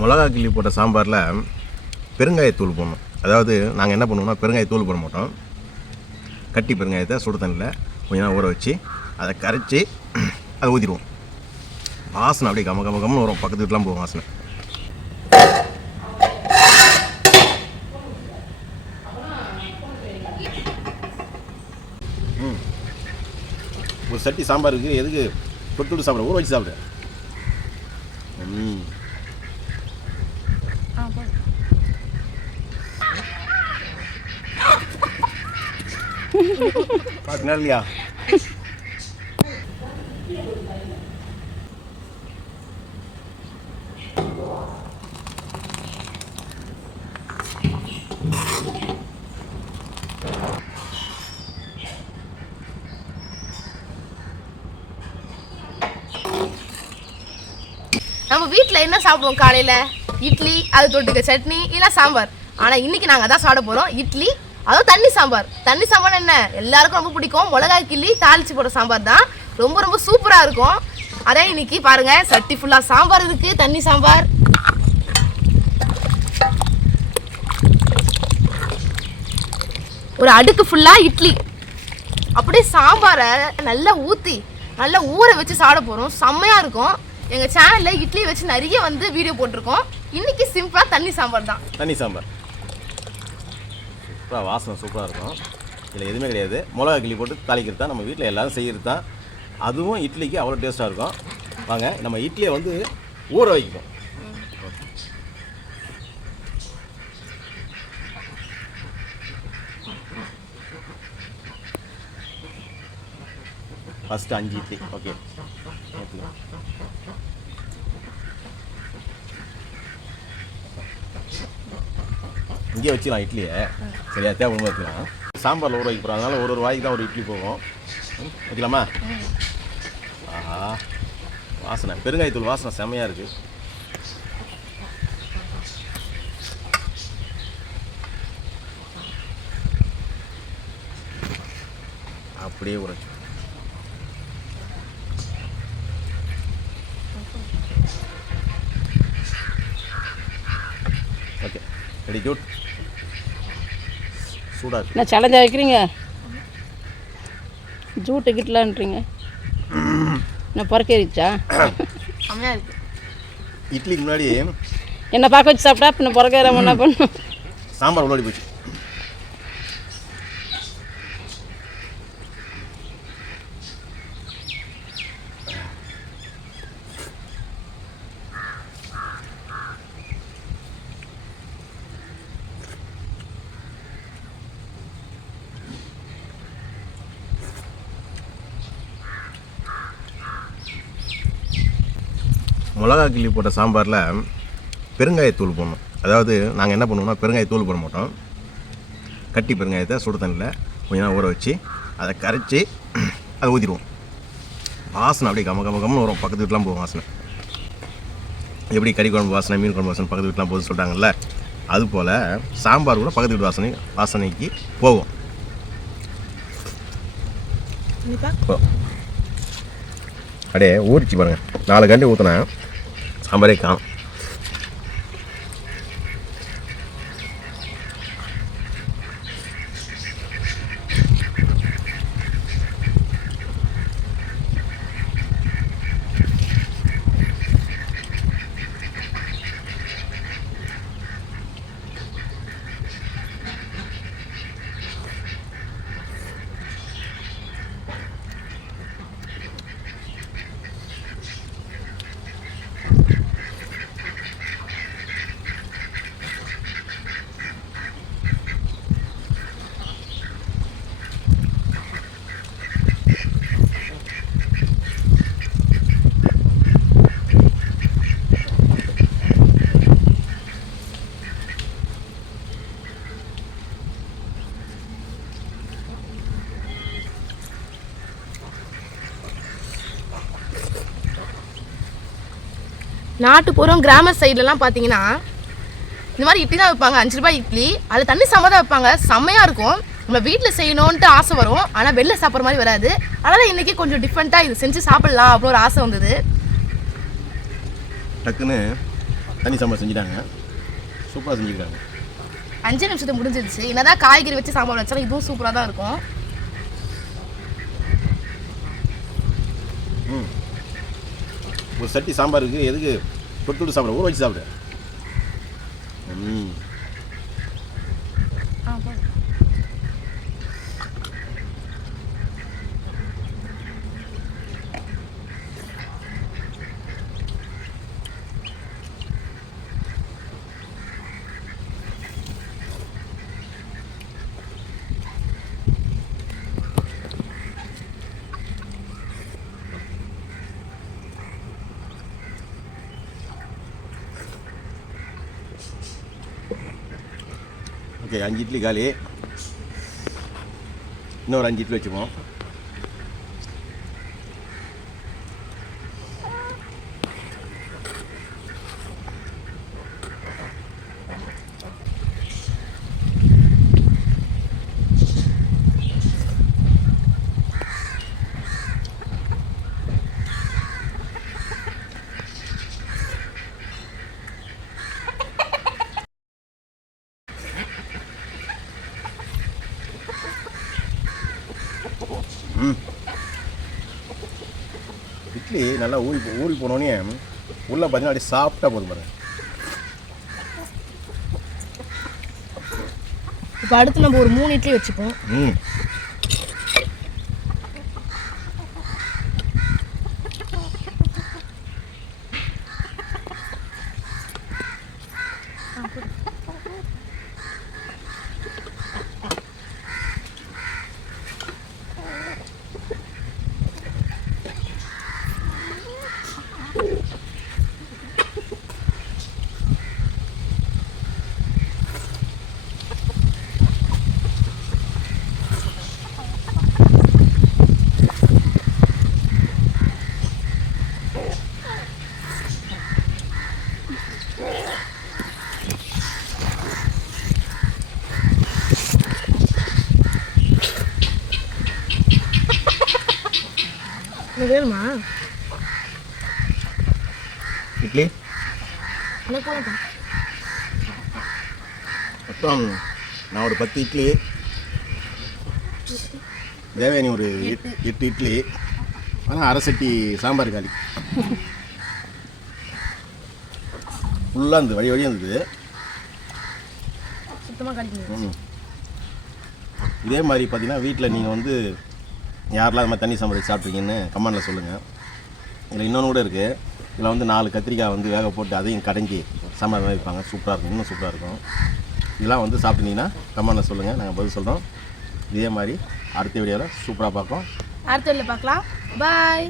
மிளகா கிள்ளி போட்ட சாம்பாரில் பெருங்காயத்தூள் போடணும். அதாவது நாங்கள் என்ன பண்ணுவோம்னா பெருங்காயத்தூள் போட மாட்டோம். கட்டி பெருங்காயத்தை சுடு தண்ணியில் கொஞ்ச நேரம் ஊற வச்சு அதை கரைச்சி அதை ஊற்றிடுவோம். வாசனை அப்படியே கம கம கம்னு வரும். பக்கத்து வீட்டுலாம் போகும் வாசனை. ஒரு சட்டி சாம்பாருக்கு எதுக்கு தொட்டு சாப்பிட்ற, ஊற வச்சு சாப்பிட்ற. பார்த்தீங்களா இல்லையா? நம்ம வீட்டில் என்ன சாப்பிடுவோம்? காலையில் இட்லி, அது தொட்டுக்க சட்னி இல்லை சாம்பார். ஆனால் இன்றைக்கி நாங்கள் அதான் சாப்பிட போகிறோம். இட்லி, அதுவும் தண்ணி சாம்பார். தண்ணி சாம்பார் என்ன எல்லாருக்கும் ரொம்ப பிடிக்கும். மிளகாய் கிள்ளி தாளித்து போடுற சாம்பார் தான் ரொம்ப ரொம்ப சூப்பராக இருக்கும். அதே இன்னைக்கு பாருங்கள், சட்டி ஃபுல்லாக சாம்பார் இருக்குது. தண்ணி சாம்பார், ஒரு அடுக்கு ஃபுல்லாக இட்லி. அப்படியே சாம்பாரை நல்லா ஊற்றி நல்லா ஊற வச்சு சாப்பிட போகிறோம். செம்மையாக இருக்கும். எங்கள் சேனலில் இட்லி வச்சு நிறைய வீடியோ போட்டிருக்கோம். இன்றைக்கி சிம்பிளாக தண்ணி சாம்பார் தான். தண்ணி சாம்பார் சூப்பராக, வாசனை சூப்பராக இருக்கும். இதில் எதுவுமே கிடையாது. மிளகா கிள்ளி போட்டு தாளிக்கிறது தான் நம்ம வீட்டில் எல்லோரும் செய்கிறது தான். அதுவும் இட்லிக்கு அவ்வளோ டேஸ்ட்டாக இருக்கும். வாங்க நம்ம இட்லியை ஊற வைக்கணும். ஃபஸ்ட்டு 5 இட்லி. ஓகே, இங்கே வச்சுக்கலாம் இட்லியை. சரியா, தேவை வச்சுக்கலாம். சாம்பாரில் ஊற வைக்க போகிறோம். அதனால் ஒரு வாய்க்கு தான் ஒரு இட்லி போகும். வைக்கலாமா? ஆஹா, வாசனை பெருங்காயத்தூள் வாசனை செம்மையாக இருக்குது. அப்படியே ஊற வச்சு ஓகே, ரெடி குட். சூடாக இருக்கு. நான் சேலஞ்சாக வைக்கிறீங்க, ஜூட்டு கிட்டலான்றீங்க. நான் பொறக்கேறிச்சா? செம்மையாக இருக்குது. இட்லிக்கு முன்னாடி என்ன பார்க்க வச்சு சாப்பிட்டா இப்போ நான் பொறக்கேறாம என்ன பண்ணும்? சாம்பார் உள்ளாடி போச்சு. மிளகா கிள்ளி போட்ட சாம்பாரில் பெருங்காயத்தூள் போடணும். அதாவது நாங்கள் என்ன பண்ணுவோம்னா பெருங்காயத்தூள் போட மாட்டோம். கட்டி பெருங்காயத்தை சுடு தண்ணியில் கொஞ்ச நேரம் ஊற வச்சு அதை கரைச்சி அதை ஊற்றிடுவோம். வாசனை அப்படியே கம கம கம்னு வரும். பக்கத்து வீட்டுலாம் போகும் வாசனை. எப்படி கறி குழம்பு வாசனை, மீன் குழம்பு வாசனை பக்கத்து வீட்டுலாம் போகுது சொல்கிறாங்கல்ல, அதுபோல் சாம்பார் கூட பக்கத்து வீட்டு வாசனைக்கு போகும். அப்படியே ஊறிச்சு பாருங்கள். 4 கண்டி ஊற்றினேன், சாம்பாரே காணும். நாட்டுப்புறம் கிராம சைட்லலாம் பார்த்தீங்கன்னா இந்த மாதிரி இட்லி தான் வைப்பாங்க. 5 ரூபாய் இட்லி, அதில் தண்ணி சாம்பார் தான் வைப்பாங்க. செம்மையாக இருக்கும். நம்ம வீட்டில் செய்யணுன்ட்டு ஆசை வரும், ஆனால் வெளில சாப்பிட்ற மாதிரி வராது. அதனால் இன்றைக்கி கொஞ்சம் டிஃப்ரெண்ட்டாக இது செஞ்சு சாப்பிட்லாம் அப்படின்னு ஒரு ஆசை வந்தது. டக்குன்னு தண்ணி சாம்பார் செஞ்சுட்டாங்க, சூப்பராக செஞ்சுருக்காங்க. 5 நிமிஷத்தை முடிஞ்சிருச்சு. என்னதான் காய்கறி வச்சு சாம்பார் வச்சாலும் இதுவும் சூப்பராக தான் இருக்கும். ஒரு சட்டி சாம்பார் இருக்குது, எதுக்கு தொட்டு சாப்பிட, ஊற வச்சு சாப்பிட. ஓகே, 5 இட்லி காலி. இன்னொரு 5 இட்லி வச்சுப்போம். இட்லி நல்லா ஊறி போனோடனே உள்ளே பார்த்தீங்கன்னா அப்படியே சாப்பிட்டா போதும் பாருங்க. இப்போ அடுத்து நம்ம ஒரு 3 இட்லி வச்சுப்போம். வேணுமா இட்லி எனக்கு மொத்தம் நான் ஒரு 10 இட்லி, தேவயானி ஒரு 8 இட்லி, ஆனால் அரை சட்டி சாம்பார் காலி. ஃபுல்லாக இருந்தது, வழி வழியாக இருந்தது. சுத்தமாக கழிக்கணும். இதே மாதிரி பார்த்தீங்கன்னா வீட்டில் நீங்கள் வந்து யாரெல்லாம் அது மாதிரி தண்ணி சாம்பார் வச்சு சாப்பிட்றீங்கன்னு கமெண்டில் சொல்லுங்கள். இதில் இன்னொன்று கூட இருக்குது. இதில் வந்து 4 கத்திரிக்காய் வந்து வேக போட்டு அதையும் கடைஞ்சி சாம்பார் மாதிரி வைப்பாங்க, சூப்பராக இருக்கும், இன்னும் சூப்பராக இருக்கும். இதெல்லாம் வந்து சாப்பிட்டீங்கன்னா கமெண்டில் சொல்லுங்கள், நாங்கள் பதில் சொல்கிறோம். இதே மாதிரி அடுத்த வீடியோவில் சூப்பராக பார்ப்போம். அடுத்த வீடியோவில் பார்க்கலாம். பாய்.